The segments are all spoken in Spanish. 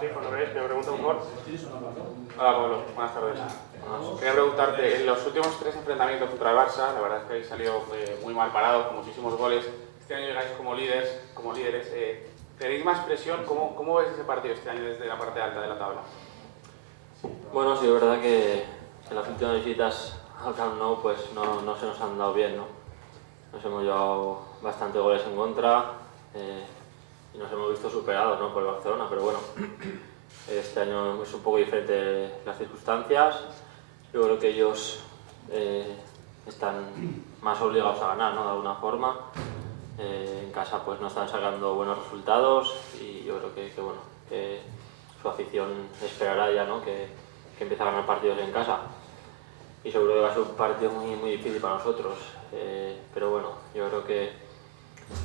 Sí, cuando veis, me pregunto por favor. Hola Pablo, buenas tardes. Quería preguntarte, en los últimos 3 enfrentamientos contra el Barça, la verdad es que habéis salido muy mal parados, con muchísimos goles. Este año llegáis como líderes. ¿Tenéis más presión? ¿Cómo ves ese partido este año desde la parte alta de la tabla? Bueno, sí, es verdad que en las últimas visitas al Camp Nou pues no se nos han dado bien, ¿no? Nos hemos llevado bastante goles en contra y nos hemos visto superados, ¿no?, por el Barcelona, pero bueno, este año es un poco diferente las circunstancias. Yo creo que ellos están más obligados a ganar, ¿no?, de alguna forma. En casa pues no están sacando buenos resultados y yo creo que su afición esperará ya, ¿no?, que empiece a ganar partidos en casa. Y seguro que va a ser un partido muy difícil para nosotros. Pero bueno, yo creo que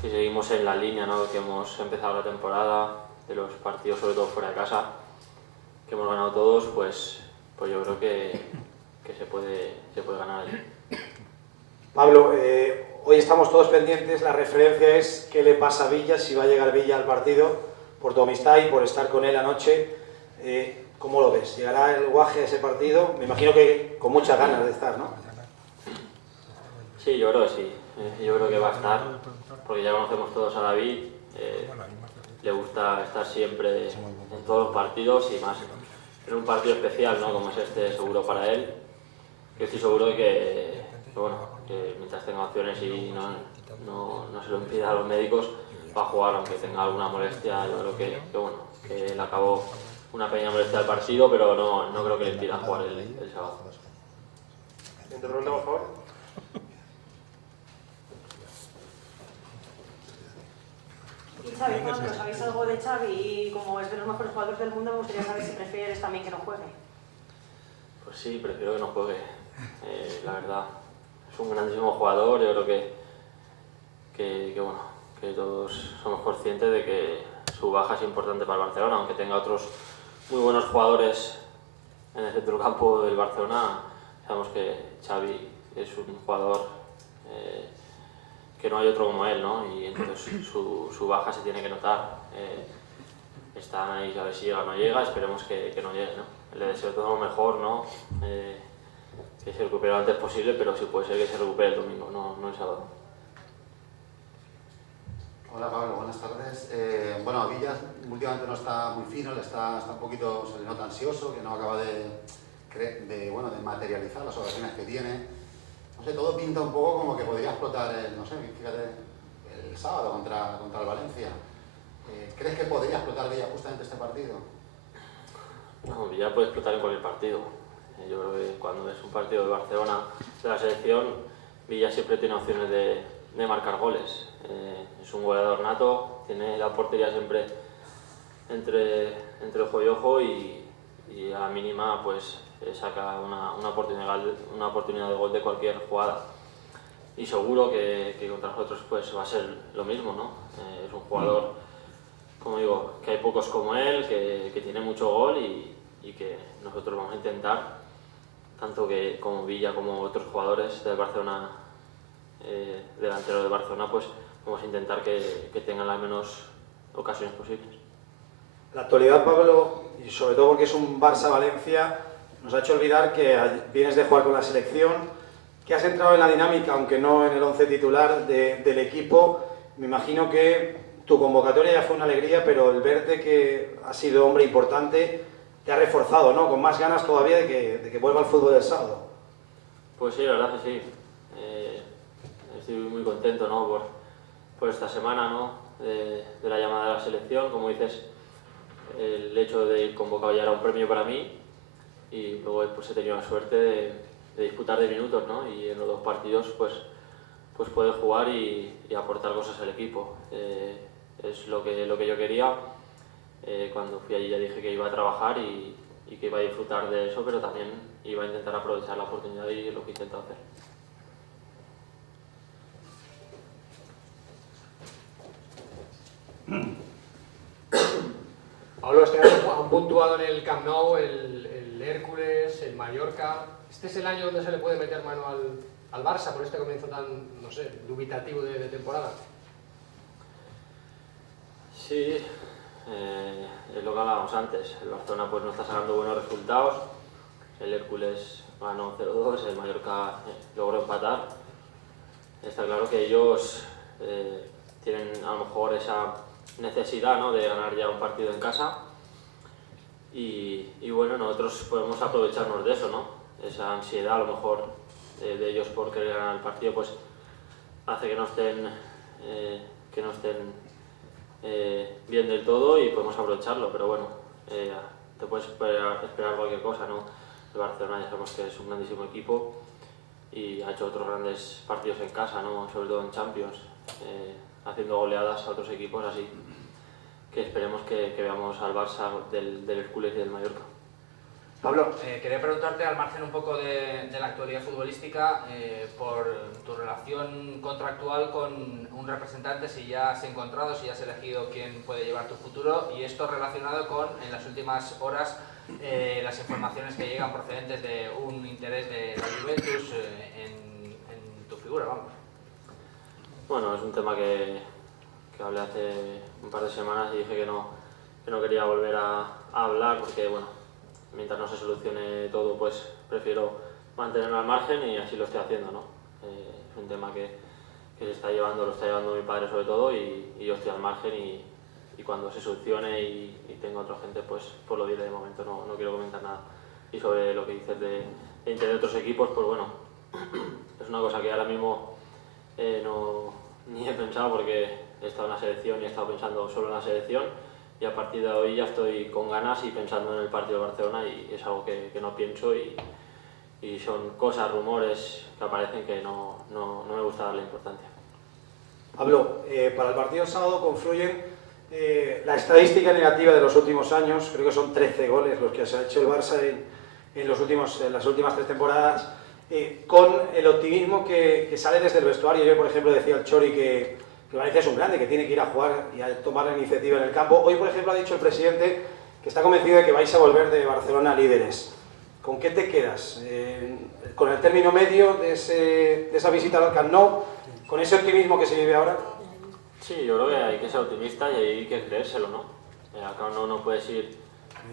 seguimos en la línea, ¿no?, que hemos empezado la temporada, de los partidos sobre todo fuera de casa, que hemos ganado todos, pues yo creo que se puede ganar allí. Pablo, hoy estamos todos pendientes, la referencia es qué le pasa a Villa, si va a llegar Villa al partido, por tu amistad y por estar con él anoche. ¿Cómo lo ves? ¿Llegará el Guaje a ese partido? Me imagino que con muchas ganas de estar, ¿no? Sí, yo creo que sí. Yo creo que va a estar, porque ya conocemos todos a David. Le gusta estar siempre en todos los partidos y más en un partido especial, ¿no?, como es este, seguro para él. Yo estoy seguro de que mientras tenga opciones y no se lo impida a los médicos, va a jugar aunque tenga alguna molestia. Yo creo que le acabó una pequeña molestia al partido, pero no creo que le impida jugar el sábado. Siguiente pregunta, por favor. Y Xavi, cuando sabéis algo de Xavi y como es de los mejores jugadores del mundo, me gustaría saber si prefieres también que no juegue. Pues sí, prefiero que no juegue. La verdad, es un grandísimo jugador. Yo creo que todos somos conscientes de que su baja es importante para el Barcelona, aunque tenga otros muy buenos jugadores en el centro campo del Barcelona. Sabemos que Xavi es un jugador que no hay otro como él, ¿no? Y entonces su baja se tiene que notar. Están ahí a ver si llega o no llega, esperemos que no llegue, ¿no? Le deseo todo lo mejor, ¿no? Que se recupere lo antes posible, pero sí puede ser que se recupere el domingo, no el sábado. Hola Pablo, buenas tardes. Bueno, Villa últimamente no está muy fino, está un poquito, se le nota ansioso, que no acaba de materializar las ocasiones que tiene. No sé, todo pinta un poco como que podría explotar, fíjate, el sábado contra el Valencia. ¿Crees que podría explotar Villa justamente este partido? No, Villa puede explotar en cualquier partido. Yo creo que cuando es un partido de Barcelona, de la selección, Villa siempre tiene opciones de marcar goles. Es un goleador nato, tiene la portería siempre entre ojo y ojo y a la mínima pues saca una oportunidad de gol de cualquier jugada. Y seguro que contra nosotros pues va a ser lo mismo, ¿no? Es un jugador, como digo, que hay pocos como él, que tiene mucho gol y que nosotros vamos a intentar, tanto que como Villa como otros jugadores del Barcelona, delanteros del Barcelona, pues vamos a intentar que tengan las menos ocasiones posibles. La actualidad, Pablo, y sobre todo porque es un Barça-Valencia, nos ha hecho olvidar que vienes de jugar con la selección, que has entrado en la dinámica, aunque no en el 11 titular del equipo. Me imagino que tu convocatoria ya fue una alegría, pero el verte que has sido hombre importante te ha reforzado, ¿no?, con más ganas todavía de que vuelva al fútbol del sábado. Pues sí, la verdad que sí. Estoy muy contento, ¿no?, por esta semana, ¿no?, de la llamada de la selección. Como dices, el hecho de ir convocado ya era un premio para mí y luego pues he tenido la suerte de disputar de minutos, ¿no?, y en los 2 partidos pues poder jugar y aportar cosas al equipo. Es lo que yo quería. Cuando fui allí ya dije que iba a trabajar y que iba a disfrutar de eso, pero también iba a intentar aprovechar la oportunidad y lo que he intentado hacer. Pablo, este año han puntuado en el Camp Nou el Hércules, el Mallorca. ¿Este es el año donde se le puede meter mano al Barça por este comienzo tan, no sé, dubitativo de temporada? Sí, es lo que hablábamos antes. El Barcelona pues no está sacando buenos resultados. El Hércules ganó 0-2, el Mallorca logró empatar. Está claro que ellos tienen a lo mejor esa necesidad, ¿no?, de ganar ya un partido en casa. Y bueno, nosotros podemos aprovecharnos de eso, ¿no? Esa ansiedad a lo mejor de ellos por querer ganar el partido pues hace que no estén bien del todo y podemos aprovecharlo, pero bueno, te puedes esperar cualquier cosa, ¿no? El Barcelona ya sabemos que es un grandísimo equipo y ha hecho otros grandes partidos en casa, ¿no?, sobre todo en Champions, haciendo goleadas a otros equipos, así que esperemos que veamos al Barça del Hércules y del Mallorca. Pablo. Quería preguntarte, al margen un poco de la actualidad futbolística, por tu relación contractual con un representante, si ya has encontrado, si ya has elegido quién puede llevar tu futuro, y esto relacionado con, en las últimas horas, las informaciones que llegan procedentes de un interés de la Juventus en tu figura, vamos. Bueno, es un tema que hablé hace un par de semanas y dije que no quería volver a hablar porque, bueno, mientras no se solucione todo, pues prefiero mantenerlo al margen y así lo estoy haciendo, ¿no? Es un tema que se está llevando, lo está llevando mi padre sobre todo y yo estoy al margen y cuando se solucione y tenga otra gente, pues lo diré. De momento no quiero comentar nada. Y sobre lo que dices de interés de otros equipos, pues bueno, es una cosa que ahora mismo ni he pensado porque he estado en la selección y he estado pensando solo en la selección. Y a partir de hoy ya estoy con ganas y pensando en el partido de Barcelona y es algo que no pienso y son cosas, rumores que aparecen que no me gusta darle importancia. Pablo, para el partido sábado confluyen la estadística negativa de los últimos años, creo que son 13 goles los que se ha hecho el Barça en las últimas 3 temporadas, con el optimismo que sale desde el vestuario. Yo, por ejemplo, decía al Chori que Valencia es un grande, que tiene que ir a jugar y a tomar la iniciativa en el campo. Hoy, por ejemplo, ha dicho el presidente que está convencido de que vais a volver de Barcelona líderes. ¿Con qué te quedas? ¿Con el término medio de esa visita al Camp Nou? ¿Con ese optimismo que se vive ahora? Sí, yo creo que hay que ser optimista y hay que creérselo, ¿no? Acá no puedes ir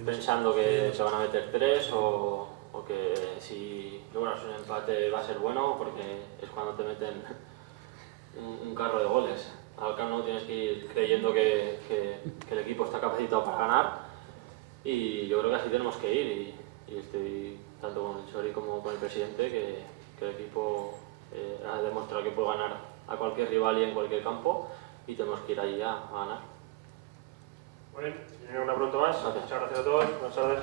pensando que se van a meter 3 o que si logras un empate va a ser bueno porque es cuando te meten un carro de goles. Al Camp Nou tienes que ir creyendo que el equipo está capacitado para ganar y yo creo que así tenemos que ir y estoy tanto con el Chori como con el presidente que el equipo ha demostrado que puede ganar a cualquier rival y en cualquier campo y tenemos que ir allí a ganar. Muy bien, ¿tiene una pregunta más? Gracias. Muchas gracias a todos, buenas tardes.